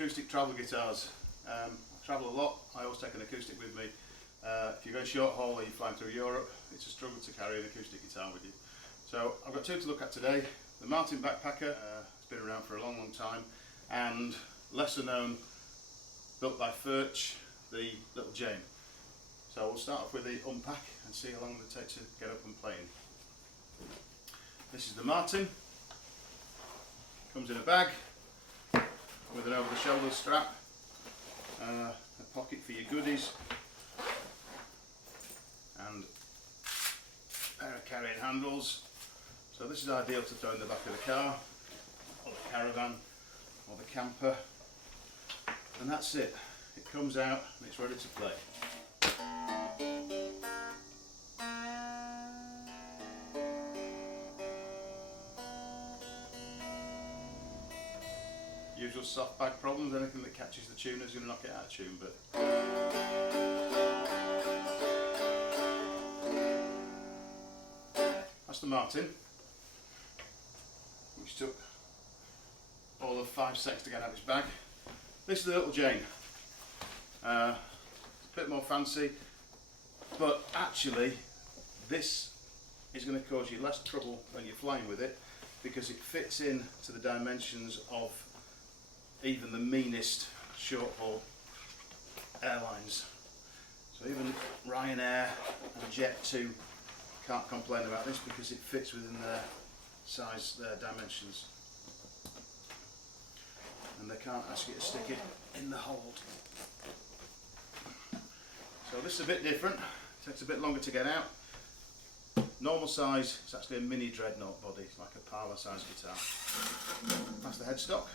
acoustic travel guitars. I travel a lot, I always take an acoustic with me. If you're going short haul or you're flying through Europe, it's a struggle to carry an acoustic guitar with you. So I've got two to look at today. The Martin Backpacker, it's been around for a long time, and lesser known, built by Furch, the Little Jane. So we'll start off with the unpack and see how long it takes to get up and playing. This is the Martin. Comes in a bag with an over-the-shoulder strap, a pocket for your goodies, and a pair of carrying handles. So this is ideal to throw in the back of the car, or the caravan, or the camper. And that's it. It comes out and it's ready to play. Usual soft bag problems, anything that catches the tune is going to knock it out of tune, but that's the Martin, which took all of 5 seconds to get out of his bag. This is the Little Jane. A bit more fancy, but actually this is going to cause you less trouble when you're flying with it, because it fits in to the dimensions of even the meanest short haul airlines. So even Ryanair and Jet2 can't complain about this because it fits within their size, their dimensions. And they can't ask you to stick it in the hold. So this is a bit different, it takes a bit longer to get out. Normal size, it's actually a mini dreadnought body, it's like a parlour size guitar. That's the headstock.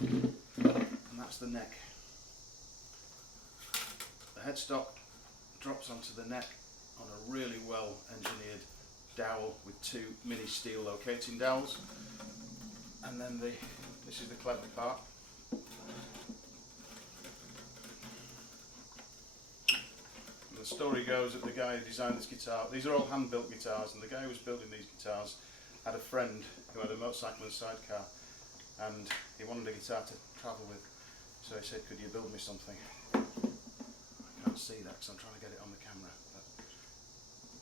And that's the neck. The headstock drops onto the neck on a really well engineered dowel with 2 mini steel locating dowels. And then this is the clever part. And the story goes that the guy who designed this guitar, these are all hand built guitars, and the guy who was building these guitars had a friend who had a motorcycle and sidecar, and he wanted a guitar to travel with, so he said, could you build me something? I can't see that because I'm trying to get it on the camera.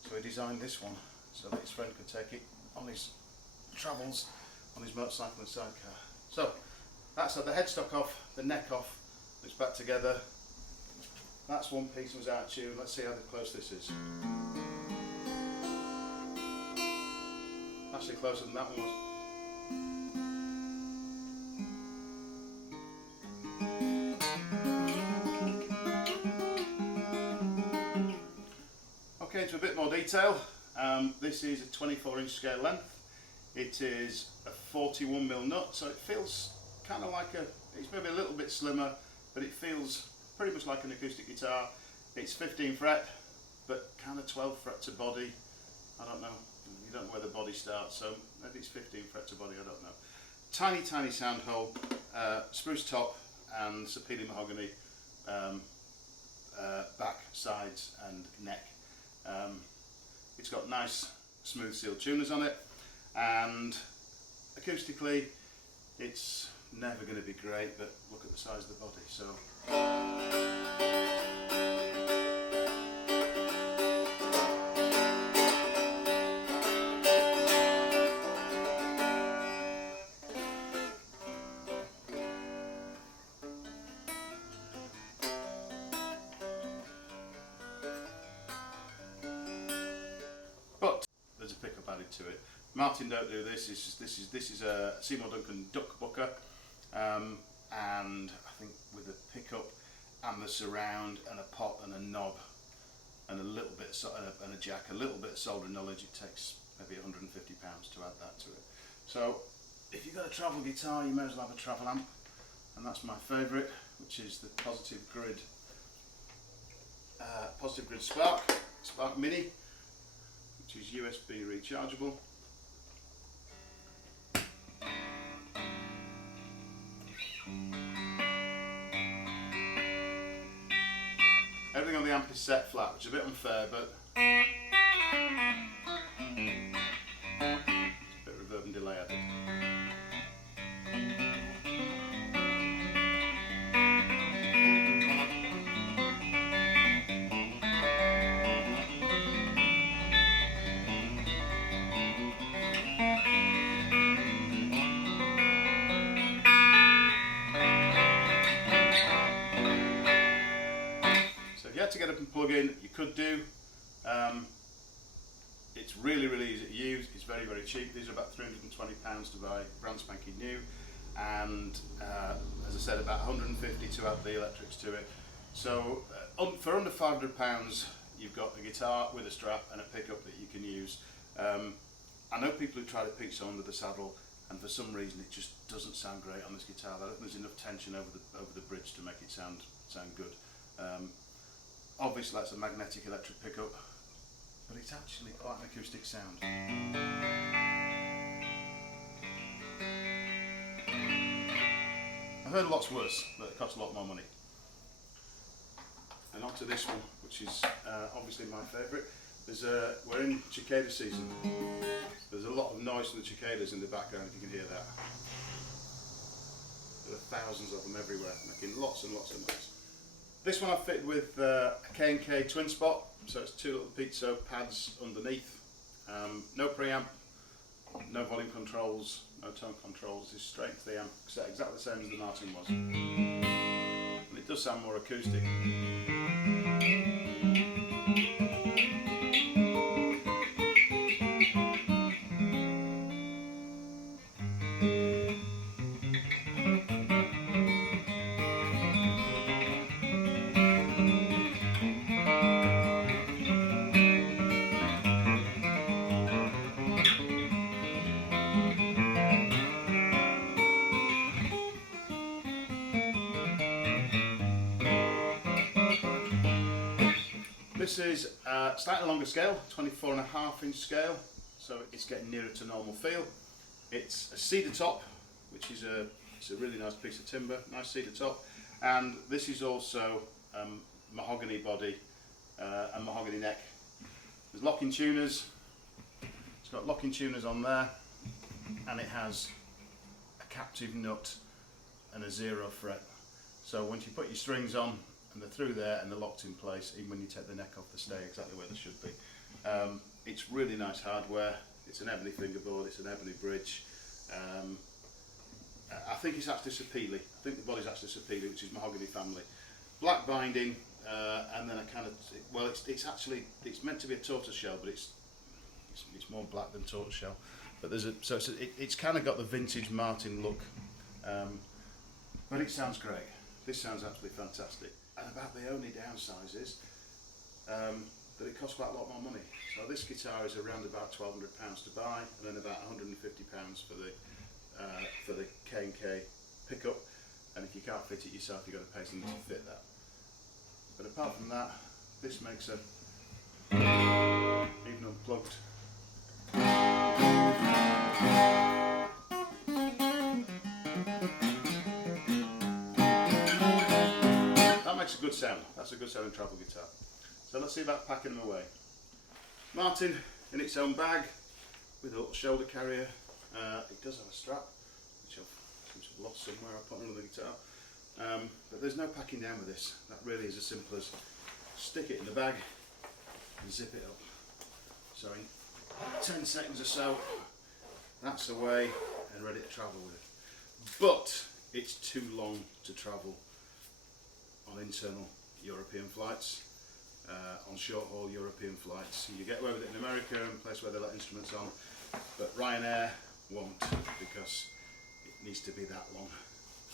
So he designed this one so that his friend could take it on his travels on his motorcycle and sidecar. So that's the headstock off, the neck off, it's back together. That's one piece that was out of tune. Let's see how close this is. Actually closer than that one was. Okay, to a bit more detail. This is a 24-inch scale length. It is a 41mm nut, so it feels kind of like it's maybe a little bit slimmer, but it feels pretty much like an acoustic guitar. It's 15 fret, but kind of 12 fret to body. I don't know, you don't know where the body starts, so maybe it's 15 fret to body, I don't know. Tiny, tiny sound hole, spruce top and sapele mahogany back, sides and neck. It's got nice smooth sealed tuners on it, and acoustically it's never going to be great, but look at the size of the body. So but there's a pickup added to it. Martin don't do this. This is a Seymour Duncan Duckbucker, and I think with a pickup and the surround and a pot and a knob and a little bit and a jack, a little bit of soldering knowledge, it takes maybe £150 to add that to it. So if you've got a travel guitar, you may as well have a travel amp, and that's my favourite, which is the Positive Grid Spark Mini, which is USB rechargeable. Everything on the amp is set flat, which is a bit unfair, but it's a bit of reverb and delay added. plug-in, you could do. It's really easy to use. It's very cheap. These are about £320 to buy, brand spanking new, and as I said, about 150 to add the electrics to it. So for under £500, you've got a guitar with a strap and a pickup that you can use. I know people who try to pitch under the saddle, and for some reason it just doesn't sound great on this guitar. I don't think there's enough tension over the bridge to make it sound good. Obviously that's a magnetic electric pickup, but it's actually quite an acoustic sound. I've heard lots worse, but it costs a lot more money. And on to this one, which is obviously my favourite. We're in cicada season. There's a lot of noise from the cicadas in the background, if you can hear that. There are thousands of them everywhere, making lots and lots of noise. This one I fitted with a K&K twin spot, so it's two little piezo pads underneath. No preamp, no volume controls, no tone controls. It's straight into the amp, set exactly the same as the Martin was. And it does sound more acoustic. This is a slightly longer scale, 24.5-inch scale, so it's getting nearer to normal feel. It's a cedar top, which is it's a really nice piece of timber, nice cedar top, and this is also mahogany body and mahogany neck. There's locking tuners. It's got locking tuners on there, and it has a captive nut and a 0 fret. So once you put your strings on, and they're through there and they're locked in place, even when you take the neck off, they stay exactly where they should be. It's really nice hardware. It's an ebony fingerboard, it's an ebony bridge. I think it's actually Sapele. I think the body's actually Sapele, which is mahogany family. Black binding, and then a kind of, well, it's meant to be a tortoiseshell, but it's more black than tortoiseshell. But it's kind of got the vintage Martin look, but it sounds great. This sounds absolutely fantastic. And about the only downside is that it costs quite a lot more money. So this guitar is around about £1,200 to buy, and then about £150 for the K&K pickup. And if you can't fit it yourself, you've got to pay something to fit that. But apart from that, this makes a even unplugged. Makes a good sound. That's a good sounding travel guitar. So let's see about packing them away. Martin in its own bag with a little shoulder carrier. It does have a strap, which I've lost somewhere. I put under the guitar. But there's no packing down with this. That really is as simple as stick it in the bag and zip it up. So in 10 seconds or so, that's away and ready to travel with. But it's too long to travel on internal European flights, on short-haul European flights. You get away with it in America and places where they let instruments on, but Ryanair won't, because it needs to be that long.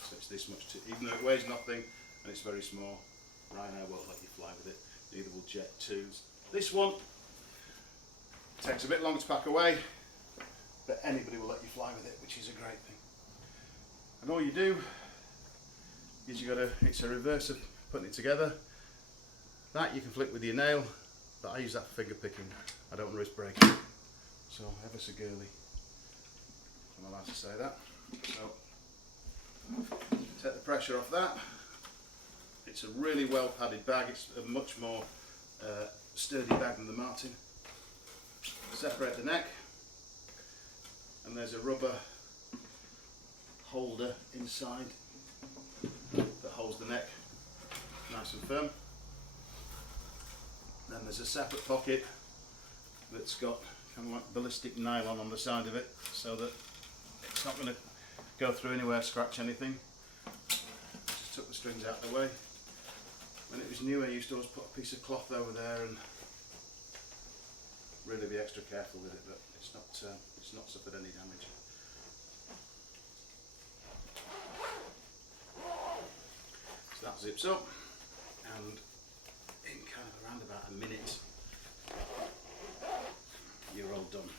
So it's this much, even though it weighs nothing and it's very small, Ryanair won't let you fly with it, neither will Jet 2s. This one takes a bit longer to pack away, but anybody will let you fly with it, which is a great thing. And all you do is it's a reverse of putting it together. That you can flick with your nail, but I use that for finger picking. I don't want to risk breaking it. So ever so girly, I'm allowed to say that. So take the pressure off that. It's a really well padded bag. It's a much more sturdy bag than the Martin. Separate the neck, and there's a rubber holder inside that holds the neck nice and firm. Then there's a separate pocket that's got kind of like ballistic nylon on the side of it, so that it's not going to go through anywhere, scratch anything. Just took the strings out of the way. when it was new, I used to always put a piece of cloth over there and really be extra careful with it, but it's not suffered any damage. So that zips up, and in kind of around about a minute you're all done.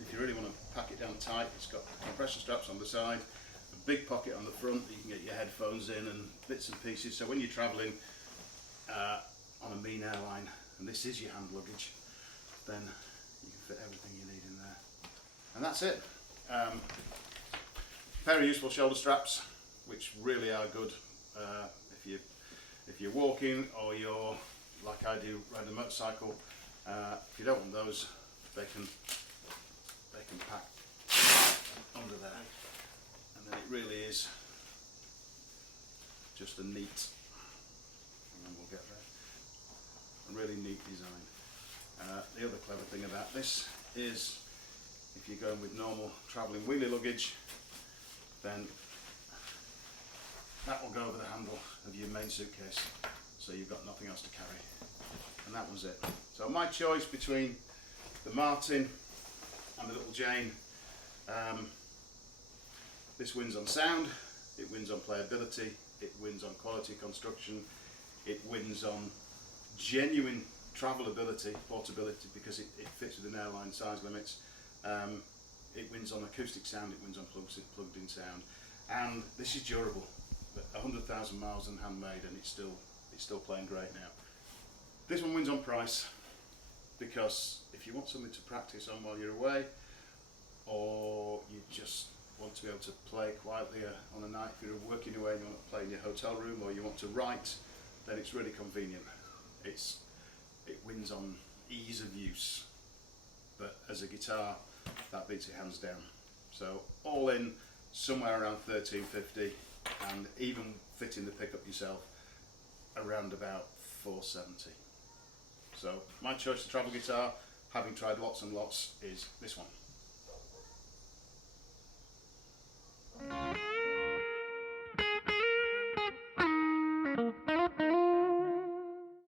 If you really want to pack it down tight, it's got compression straps on the side, a big pocket on the front that you can get your headphones in and bits and pieces, so when you're travelling on a mean airline and this is your hand luggage, then you can fit everything you need in there. And that's it. Pair of useful shoulder straps, which really are good if you're walking or you're, like I do, riding a motorcycle. If you don't want those, they can pack under there, and then it really is just a neat, and then we'll get there, a really neat design. The other clever thing about this is if you're going with normal travelling wheelie luggage, then that will go over the handle of your main suitcase, so you've got nothing else to carry. And that was it. So my choice between the Martin and the little Jane, this wins on sound, it wins on playability, it wins on quality construction, it wins on genuine travelability, portability, because it fits within airline size limits. It wins on acoustic sound, it wins on plugged in sound, and this is durable. 100,000 miles and handmade, and it's still playing great now. This one wins on price, because if you want something to practice on while you're away, or you just want to be able to play quietly on a night, if you're working away and you want to play in your hotel room, or you want to write, then it's really convenient. It wins on ease of use, but as a guitar, that beats it hands down. So all in, somewhere around $13.50, and even fitting the pickup yourself, around about $4.70. So my choice to travel guitar, having tried lots and lots, is this one.